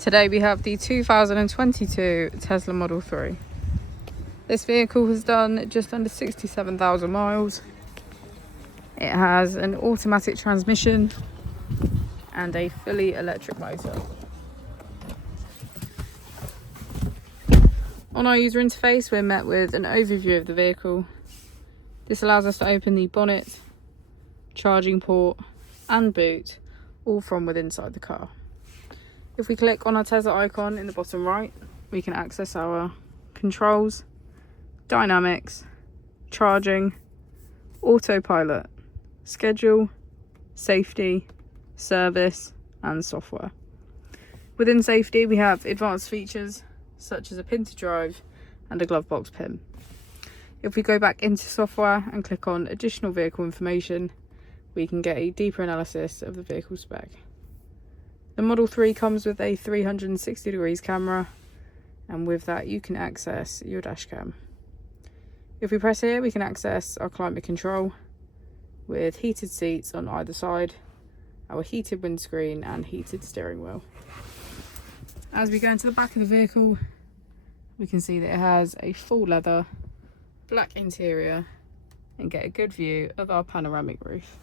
Today we have the 2022 Tesla Model 3. This vehicle has done just under 67,000 miles. It has an automatic transmission and a fully electric motor. On our user interface, we're met with an overview of the vehicle. This allows us to open the bonnet, charging port and boot, all from within inside the car. If we click on our Tesla icon in the bottom right, we can access our controls, dynamics, charging, autopilot, schedule, safety, service and software. Within safety, we have advanced features such as a pin to drive and a glove box pin. If we go back into software and click on additional vehicle information, we can get a deeper analysis of the vehicle spec. The Model 3 comes with a 360 degrees camera, and with that you can access your dash cam. If we press here, we can access our climate control with heated seats on either side, our heated windscreen and heated steering wheel. As we go into the back of the vehicle, we can see that it has a full leather black interior and get a good view of our panoramic roof.